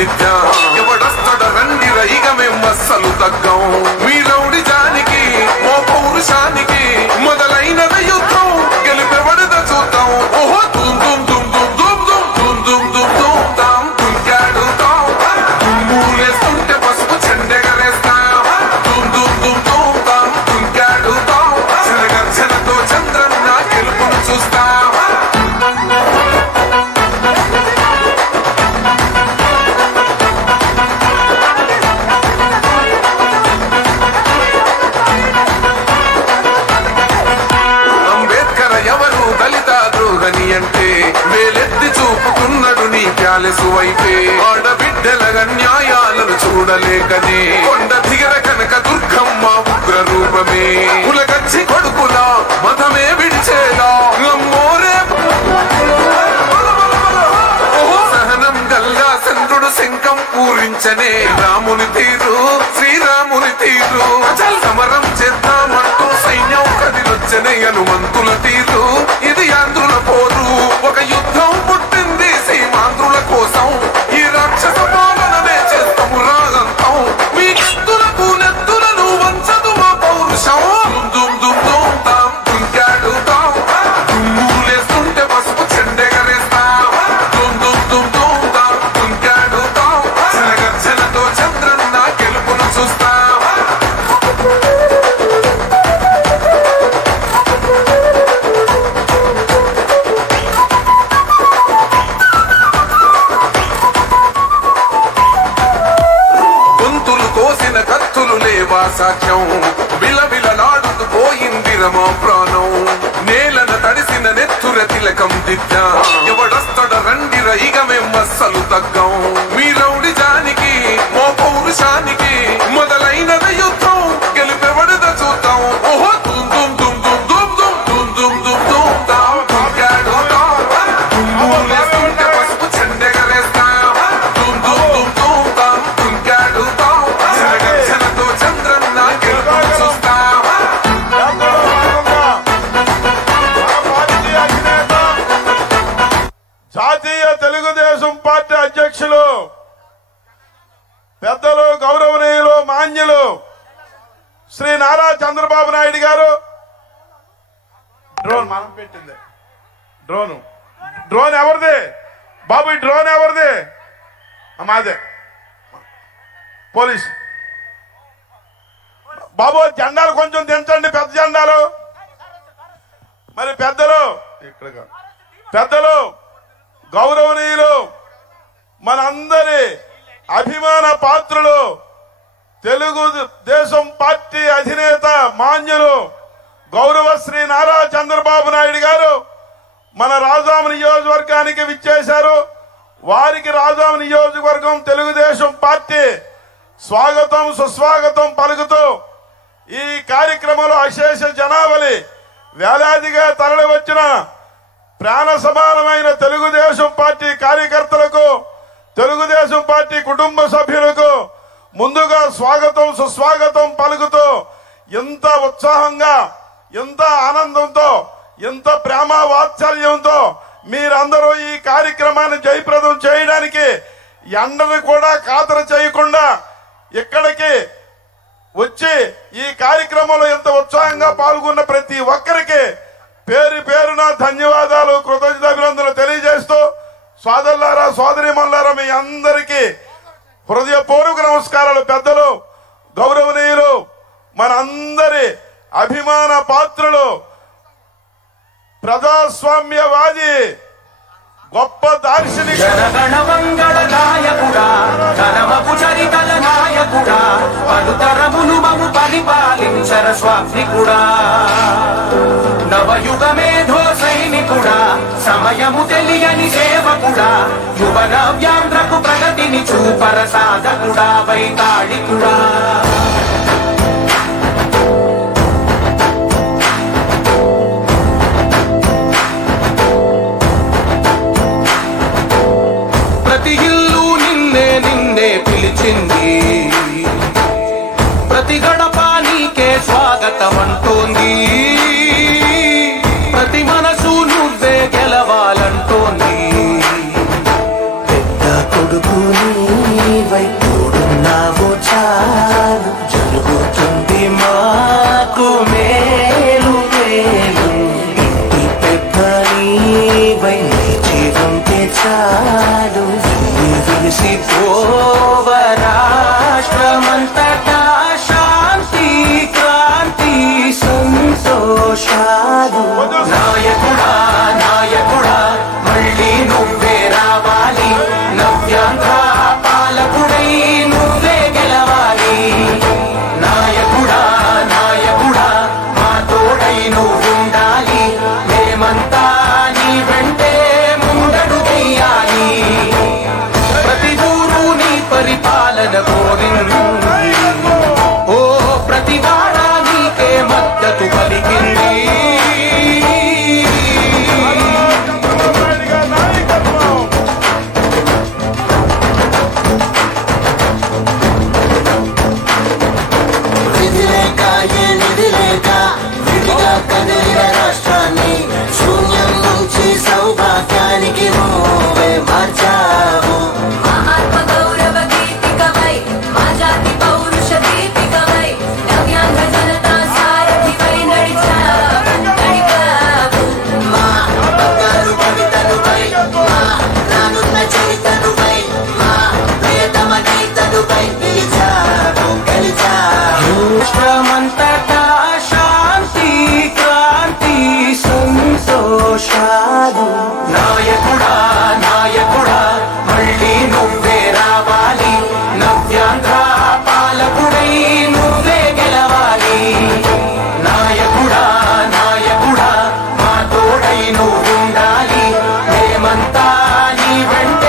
దిద్ద ఎవడొస్తడ రండి రైగ మేము అస్సలు తగ్గం మీ రౌడి జానికి ఓ పౌరుషానికి మొదలైనద యుద్ధం గెలిపెవడద చూద్దాం ఓహో దుమ్ దుమ్ దుమ్ దుమ్ దుమ్ దుమ్ దుమ్ దుమ్ దుమ్ తాం దుంకాడుతాం దుమ్ములేస్తుంటే పసుపు చెండెగరేస్తాం దుమ్ దుమ్ దుమ్ దుమ్ తాం దుంకాడుతాం జనగర్జనతో చంద్రన్న గెలుపును చూస్తాం అంటే వేలెత్తి చూపుతున్నాడు నీ ప్యాలెసు వైపే ఆడబిడ్డల న్యాయాలను చూడలేకనే కొండ దిగర కనక దుర్గమ్మ ఉగ్ర రూపమే కులగచ్చి కొడుకుల మతమే విడిచేలా అమ్మోరే సహనం గల్గా చంద్రుడు శంఖం పూరించనే రాముని తీరు శ్రీరాముని తీరు సమరం చేద్దామంటూ సైన్యం కదిలొచ్చనే హనుమంతుల తీరు ఇది ఆంధ్రుల పోరు ఒక యుద్ధం పుట్టింది సీమాంధ్రుల కోసం ఈ రాక్షస పాలననే చేస్తాము రాగంతం మీ నెత్తులకు నెత్తులను వంచదు మా పౌరుషం దుమ్ దుమ్ దుమ్ తాం దుంకాడుతాం దుమ్ములేస్తుంటే పసుపు చెండెగరేస్తాం దుమ్ దుమ్ దుమ్ దుమ్ తాం దుంకాడుతాం జనగర్జనతో చంద్రన్న గెలుపును చూస్తాం సాక్ష్యం విలవిలలాడుతూ పోయింది రమా ప్రాణం నేలన తడిసిన నెత్తుర తిలకం దిద్ద ఎవడొస్తడ రండి రైగ మేము అస్సలు తగ్గం మీ రౌడి జానికి ఓ పౌరుషానికి మొదలైనద యుద్ధం గెలిపెవడద చూద్దాం ఓహో దుమ్ దుమ్ దుమ్ దుమ్ దుమ్ దుమ్ దుమ్ దుమ్ దుమ్ తాం దుంకాడుతాం దుమ్ములేస్తుంటే పసుపు చెండెగరేస్తాం దుమ్ దుమ్ దుమ్ దుమ్ తాం దుంకాడుతాం జనగర్జనతో చంద్రన్న గెలుపును చూస్తాం జాతీయ తెలుగుదేశం పార్టీ అధ్యక్షులు పెద్దలు గౌరవనీయులు మాన్యులు శ్రీ నారా చంద్రబాబు నాయుడు గారు డ్రోన్ మనం పెట్టింది డ్రోన్ ఎవరిది బాబు ఈ డ్రోన్ ఎవరిది మాదే పోలీసు బాబు జెండాలు కొంచెం దించండి పెద్ద జెండాలు మరి పెద్దలు గౌరవనీయులు మనందరి అభిమాన పాత్రులు తెలుగుదేశం పార్టీ అధినేత మాన్యులు గౌరవ శ్రీ నారా చంద్రబాబు నాయుడు గారు మన రాజాం నియోజకవర్గానికి విచ్చేశారు వారికి రాజాం నియోజకవర్గం తెలుగుదేశం పార్టీ స్వాగతం సుస్వాగతం పలుకుతూ ఈ కార్యక్రమంలో అశేష జనావళి వేలాదిగా తరలి వచ్చిన ప్రాణ సమానమైన తెలుగుదేశం పార్టీ కార్యకర్తలకు తెలుగుదేశం పార్టీ కుటుంబ సభ్యులకు ముందుగా స్వాగతం సుస్వాగతం పలుకుతూ ఎంత ఉత్సాహంగా ఎంత ఆనందంతో ఎంత ప్రేమ వాత్సల్యంతో మీరందరూ ఈ కార్యక్రమాన్ని జయప్రదం చేయడానికి ఎండను కూడా ఖాతరు చేయకుండా ఇక్కడికి వచ్చి ఈ కార్యక్రమంలో ఎంత ఉత్సాహంగా పాల్గొన్న ప్రతి ఒక్కరికి పేరు పేరున ధన్యవాదాలు కృతజ్ఞతలు తెలియజేస్తూ సోదరులారా సోదరీమణులారా మీ అందరికీ హృదయపూర్వక నమస్కారాలు. పెద్దలు గౌరవనీయులు మనందరి అభిమాన పాత్రులు ప్రజాస్వామ్యవాది గొప్ప దార్శనిక జనగణ మంగళ నాయకుడా ఘనమపు చరితల నాయకుడా పలుతరములు మము పరిపాలించర స్వామికుడా నవయుగ మేధో సైనికుడా సమయము తెలియని సేవకుడా యువన వ్యాంధ్రకు ప్రగతిని చూపర సాధకుడా వైతాళికుడా ప్రతి ఇల్లు నిన్నే నిన్నే పిలిచింది ప్రతి గడప నీకే స్వాగతం అంటోంది ప్రతి మనసు నువ్వే గెలవాలంటోంది పెద్ద కొడుకు రాష్ట్రమంతటా శాంతి క్రాంతి సంతోషాలు. నాయకుడా నాయకుడా మళ్ళీ నువ్వే రావాలి, నవ్యాంధ్ర పాలకుడై నువ్వే గెలవాలి. నాయకుడా నాయకుడా మా తోడై నువ్వుండాలి, మేమంతా నీ వెంటే ముందడుగెయ్యాలి. ప్రతి ఊరు నీ పరిపాలన కోరింది, ఓ ప్రతి వాడ నీకే మద్దతు పలికింది. రాష్ట్రాన్ని శూన్యం నుంచి సౌభాగ్యానికి నువ్వే మార్చావు. ఆత్మ గౌరవ గీతికవై మా జాతి పౌరుష దీపికవై నవ్యాంధ్ర జనతా సారథివై నడిచావు. మా బంగారు కవితనువై, మా రానున్న చరితనువై, మా ప్రియతమ గీతనువై పిలిచావు, గెలిచావు. రాష్ట్రమంతటా శాంతి క్రాంతి సంతోషాలు. నాయకుడా నాయకుడా మళ్ళీ నువ్వే రావాలి, నవ్యాంధ్ర పాలకుడై నువ్వే గెలవాలి. నాయకుడా నాయకుడా మా తోడై నువ్వుండాలి, మేమంతా నీ వెంట